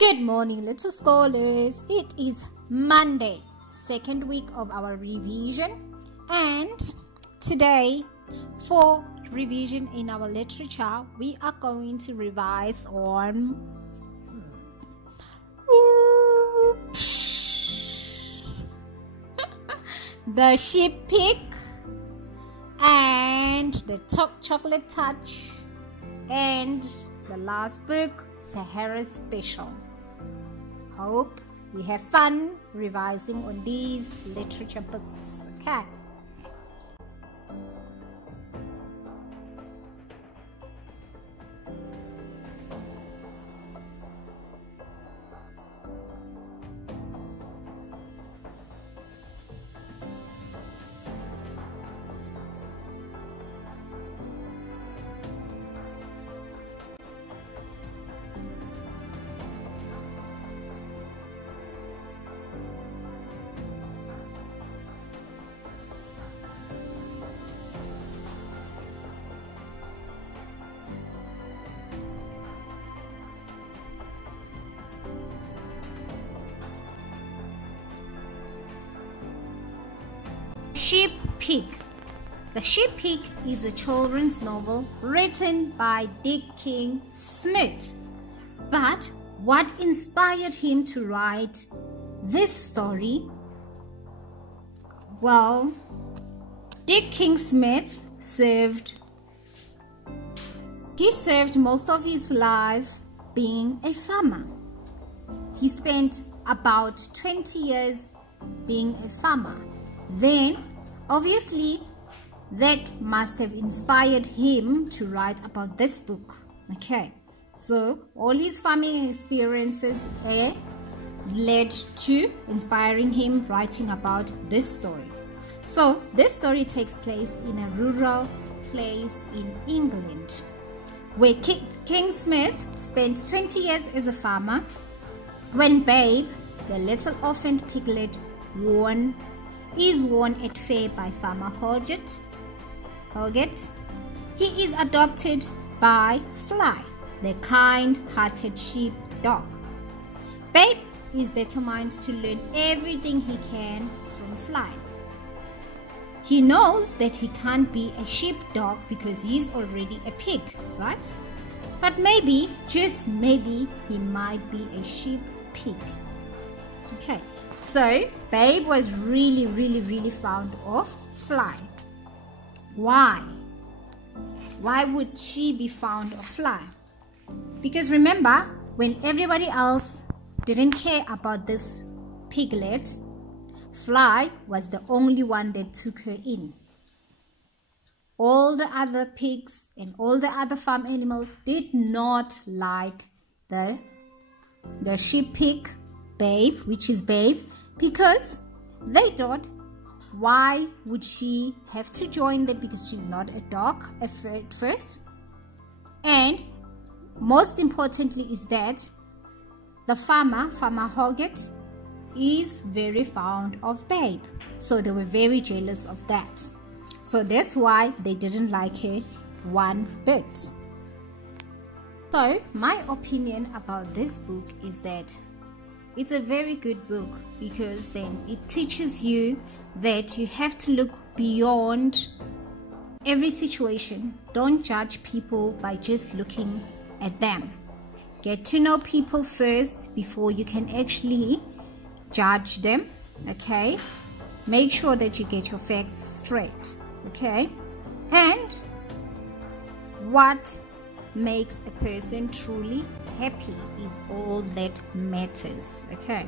Good morning, little scholars. It is Monday, second week of our revision, and today for revision in our literature we are going to revise on the sheep pig and the chocolate touch, and the last book, Sahara Special. Hope we have fun revising on these literature books. Okay. Sheep Pig. The Sheep Pig is a children's novel written by Dick King Smith. But what inspired him to write this story? Well, Dick King Smith served most of his life being a farmer. He spent about 20 years being a farmer. Then obviously, that must have inspired him to write about this book. Okay, so all his farming experiences led to inspiring him writing about this story. So this story takes place in a rural place in England, where King Smith spent 20 years as a farmer when Babe, the little orphaned piglet, is worn at fair by Farmer Hoggett. He is adopted by Fly, the kind-hearted sheep dog. Babe is determined to learn everything he can from Fly. He knows that he can't be a sheep dog because he's already a pig, right? But maybe, just maybe, he might be a sheep pig. Okay. So, Babe was really fond of Fly. Why? Why would she be fond of Fly? Because remember, when everybody else didn't care about this piglet, Fly was the only one that took her in. All the other pigs and all the other farm animals did not like the sheep pig, Babe, which is Babe, because they thought, why would she have to join them, because she's not a dog at first, and most importantly is that the Farmer Hoggett, is very fond of Babe, so they were very jealous of that. So that's why they didn't like her one bit. So my opinion about this book is that it's a very good book, because then it teaches you that you have to look beyond every situation. Don't judge people by just looking at them. Get to know people first before you can actually judge them. Okay, make sure that you get your facts straight. Okay, and what makes a person truly happy is all that matters. Okay.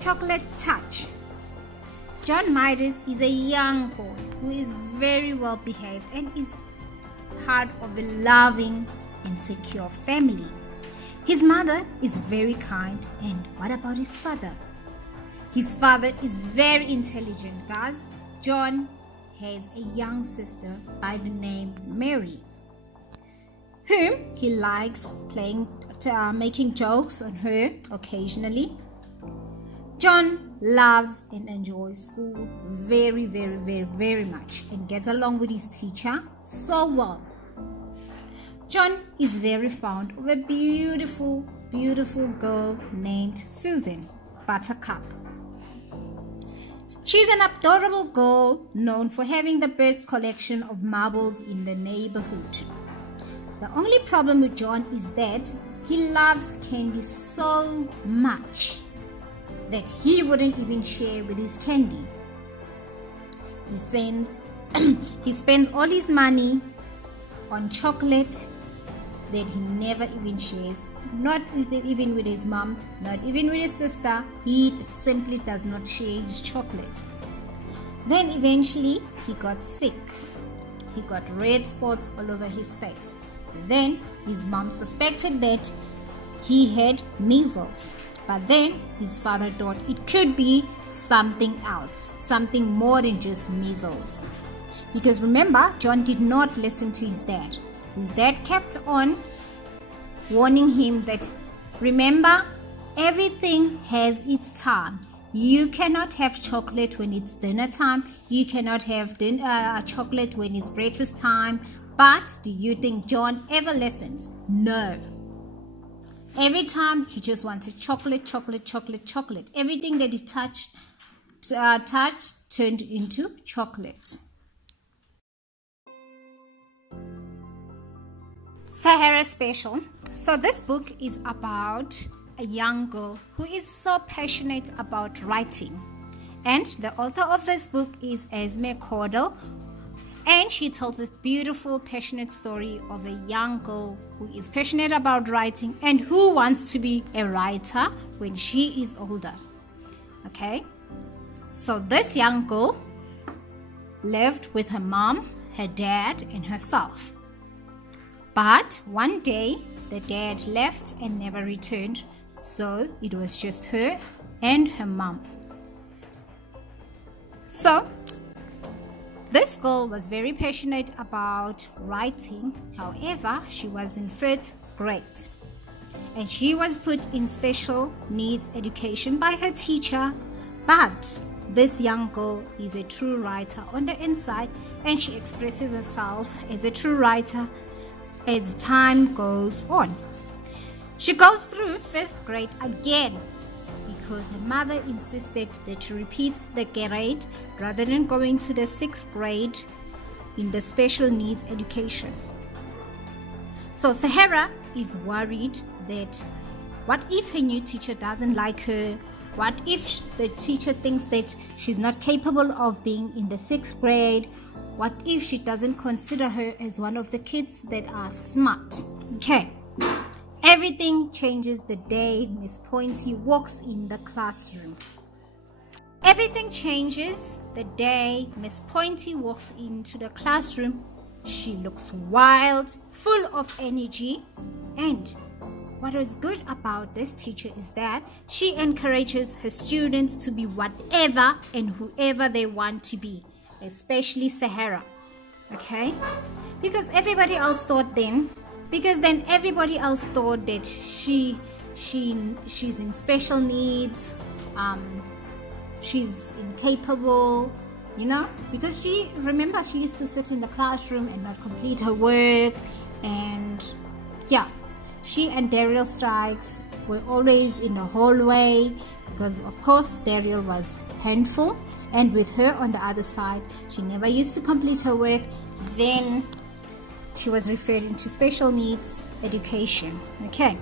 Chocolate touch. John Midas is a young boy who is very well behaved and is part of a loving and secure family. His mother is very kind, and what about his father? His father is very intelligent, guys. John has a young sister by the name Mary, whom he likes making jokes on her occasionally. John loves and enjoys school very much and gets along with his teacher so well. John is very fond of a beautiful, beautiful girl named Susan Buttercup. She's an adorable girl known for having the best collection of marbles in the neighborhood. The only problem with John is that he loves candy so much that he wouldn't even share with his candy. He spends all his money on chocolate that he never even shares, not even with his mom, not even with his sister. He simply does not share his chocolate. Then eventually he got sick. He got red spots all over his face. Then his mom suspected that he had measles. But then his father thought it could be something else, something more than just measles. Because remember, John did not listen to his dad. His dad kept on warning him that, remember, everything has its time. You cannot have chocolate when it's dinner time. You cannot have chocolate when it's breakfast time. But do you think John ever listens? No. Every time he just wanted chocolate, chocolate, chocolate, chocolate. Everything that he touched turned into chocolate. Sahara Special. So this book is about a young girl who is so passionate about writing. And the author of this book is Esme Cordell. And she tells this beautiful, passionate story of a young girl who is passionate about writing and who wants to be a writer when she is older. Okay? So this young girl lived with her mom, her dad, and herself. But one day, the dad left and never returned, so it was just her and her mom. So, this girl was very passionate about writing. However, she was in 5th grade. And she was put in special needs education by her teacher. But this young girl is a true writer on the inside, and she expresses herself as a true writer as time goes on. She goes through 5th grade again because her mother insisted that she repeats the grade rather than going to the 6th grade in the special needs education. So Sahara is worried that what if her new teacher doesn't like her? What if the teacher thinks that she's not capable of being in the 6th grade? What if she doesn't consider her as one of the kids that are smart? Okay. Everything changes the day Miss Pointy walks in the classroom. Everything changes the day Miss Pointy walks into the classroom. She looks wild, full of energy, and what is good about this teacher is that she encourages her students to be whatever and whoever they want to be, especially Sahara. Okay? Because everybody else thought then that she's in special needs, she's incapable, you know, because she used to sit in the classroom and not complete her work. And yeah, she and Daryl Strikes were always in the hallway because of course Daryl was handful, and with her on the other side, she never used to complete her work. Then she was referred into special needs education. Okay.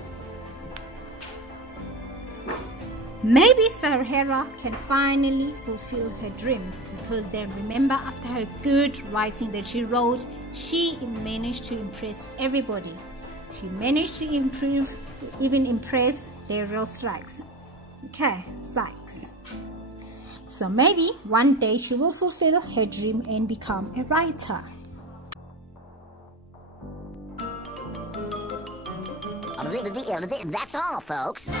Maybe Sahara can finally fulfill her dreams, because then remember, after her good writing that she wrote, she managed to impress everybody. She managed to even impress Daryl Strikes. Okay, Sykes. So maybe one day she will fulfill her dream and become a writer. That's all, folks.